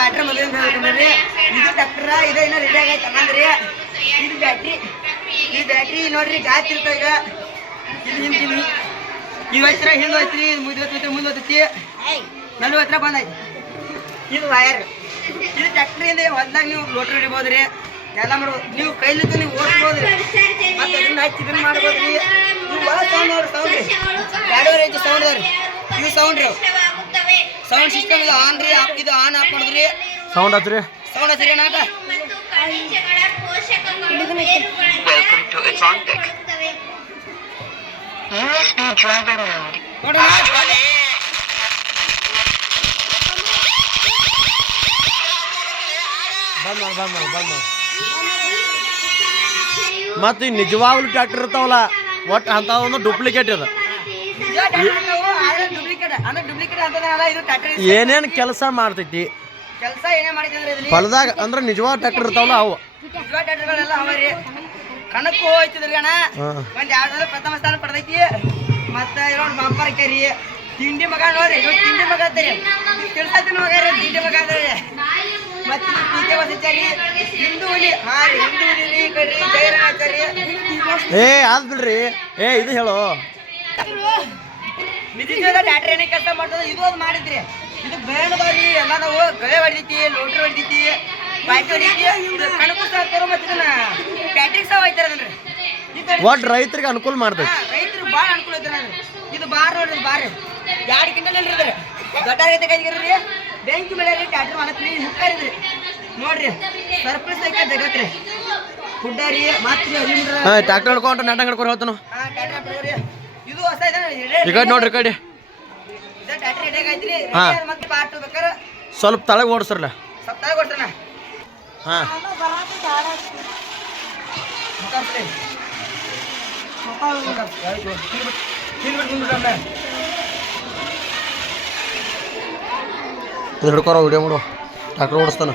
tractor ಮೊದಲಿಂದ ಹೇಳ್ಕೊಂಡ್ರಿ ಇದು tractor ಇದು ಏನೋ ರೆಡಿ ಆಗೈತೆ ಅನ್ನಂದ್ರಿ ಇದು ಬ್ಯಾಟ್ರಿ ಈ ಬ್ಯಾಟ್ರಿ ನೋಡ್ರಿ ಗಾತ್ ಇರ್ತಾವ ಈಗ ಇದು ಹಿಂತೀನಿ ಇದು ಐತ್ರ ಹಿಂದೆ ಐತ್ರಿ ಮುಂದೆ ಹೋಗ್ತೈತಿ ನಲ್ವ ಹತ್ರ ಬಂದೈತಿ ಇದು ವಯರ್ ಇದು ಟ್ರ್ಯಾಕ್ಟ್ರಿಂದ ಹೊಲ್ದಾಗ ನೀವು ಲೋಟರ್ ಹಿಡಿಬೋದ್ರಿ ಎಲ್ಲ ಮಾಡ್ಬೋದು ನೀವು ಕೈಲಿದ್ದು ನೀವು ಓಡಿಸ್ಬೋದ್ರಿ ಮತ್ತೆ ಅದನ್ನ ಹಚ್ಚಿ ಇದನ್ನ ಮಾಡ್ಬೋದ್ರಿ ನೀವು ಭಾಳ ಸೌಂಡ್ ನೋಡ್ರಿ ಸೌಂಡ್ ರೀ 2.5 ಇಂಚ್ ಸೌಂಡ್ ಅದ ರೀ ಇವು ಸೌಂಡ್ ರೀ ಸೌಂಡ್ ಸಿಸ್ಟಮ್ ಇದು ಆನ್ ರೀ ಇದು ಆನ್ ಆಫ್ ಮಾಡಿದ್ರಿ ಸೌಂಡ್ ಹಚ್ರಿ ನಾಟ ಮತ್ತೆ ನಿಜವಾಗ್ಲೂ ಟ್ರ್ಯಾಕ್ಟರ್ ಇರ್ತಾವಲ್ಲ ಒಟ್ಟು ಅಂತ ಒಂದು ಡೂಪ್ಲಿಕೇಟ್ ಇದೆ ಏನೇನು ಕೆಲಸ ಮಾಡ್ತೈತಿ ಕೆಲಸ ಏನೇ ಮಾಡಿದ್ರೆ ಹೊಲದಾಗ ಅಂದ್ರೆ ನಿಜವಾದ ಟ್ರ್ಯಾಕ್ಟರ್ ಇರ್ತಾವಲ್ಲ ಅವು ಟ್ರ್ಯಾಕ್ಟರ್ಗಳೆಲ್ಲ ಅವರಿ ಕಣಕ್ಕೂ ಹೋಯ್ತಿದ್ರಿ ಅಣ್ಣ ಒಂದ್ 2 ಪ್ರಥಮ ಸ್ಥಾನ ಪಡೆದೈತಿ ಮತ್ತ ಇರೋಣ ಬಂಪರ್ ಕೇರಿ ತಿಂಡಿ ಮಗ ನೋಡ್ರಿ ತಿಂಡಿ ಮಗ ಅಂತೀರಿ ತಿಳ್ಸಾತಿನ ಮಗ ರೀ ತಿಂಡಿ ಮಗ ಅಂದ್ರೆ ಮತ್ತೆ ಪೀಕೆ ಬಸಚಾರಿ ಹಿಂದೂ ಹುಲಿ ಹಿಂದೂ ಹುಲಿ ಕಡ್ರಿ ಜೈರಾಚಾರಿ ಆದ್ ಬಿಡ್ರಿ ಇದು ಹೇಳು ನಿಜವಾದ ಟ್ರ್ಯಾಕ್ಟರ್ ಏನೇ ಕೆಲಸ ಮಾಡ್ತದ ಇದು ಅದು ಮಾಡಿದ್ರಿ ಇದು ಬೇಡದವ್ರಿ ಎಲ್ಲ ನಾವು ಗಳೆ ಹೊಡಿತೈತಿ ಲೋಟ್ರಿ ಹೊಡಿತೈತಿ ಬಾಯ್ಕ್ ಹೊಡಿತೈತಿ ಕಣಕ್ಕೂ ಸಾಕ್ತಾರ ಮತ್ತೆ ಇದನ್ನ ಬ್ಯಾಟ್ರಿಗೆ ಸಹ ಹೋಯ್ತಾರ ಅದನ್ರಿ ಒಟ್ಟು ರೈತರಿಗೆ ಅನುಕೂಲ ಮಾಡ್ತೈತಿ ರೈತರು ಭಾಳ ಅನುಕೂಲ ಐತ್ರಿ ಇದು ಬಾರ್ ನೋಡ್ರಿ ಬಾರ್ 2 ಕ್ವಿಂಟಲ್ ಇದ್ರಿ ದೊಡ್ಡ ರೈತ ಕೈಗಿರ್ರಿ ಬೆಂಕಿ ಮೇಲೆ ರೀ ಟ್ರ್ಯಾಕ್ಟರ್ ಮಾಡತ್ರಿ ಹುಕ್ಕಾರಿದ್ರಿ ನೋಡ್ರಿ ಸರ್ಪ್ರೈಸ್ ಐತೆ ಜಗತ್ರಿ ಹುಡ್ಡಾರಿ ಮಾತ್ರಿ ಟ್ರ್ಯಾಕ್ಟರ್ ಹಿಡ್ಕೊಂಡು ನಾಟಕ ಹಿಡ್ಕೊಂಡು ಹೋಗ್ತಾನು ಇದು ಹೊಸ ಇದೆ ಈ ಕಡೆ ನೋಡ್ರಿ ಕಡೆ ಟ್ರ್ಯಾಕ್ಟರ್ ರೆಡಿ ಆಗೈತ್ರಿ ಮತ್ತೆ ಪಾರ್ಟ್ ಬೇಕಾರೆ ಸ್ವಲ್ಪ ತಳಗೆ ಓಡಿಸ್ರಲ್ಲ ಸ್ವಲ್ಪ ತಳಗೆ ಓಡಿಸ್ರಣ ಇದು ಹಿಡ್ಕೊರೋ ವಿಡಿಯೋ ಮಾಡು ಟ್ರ್ಯಾಕ್ಟರ್ ಓಡಿಸ್ತಾನ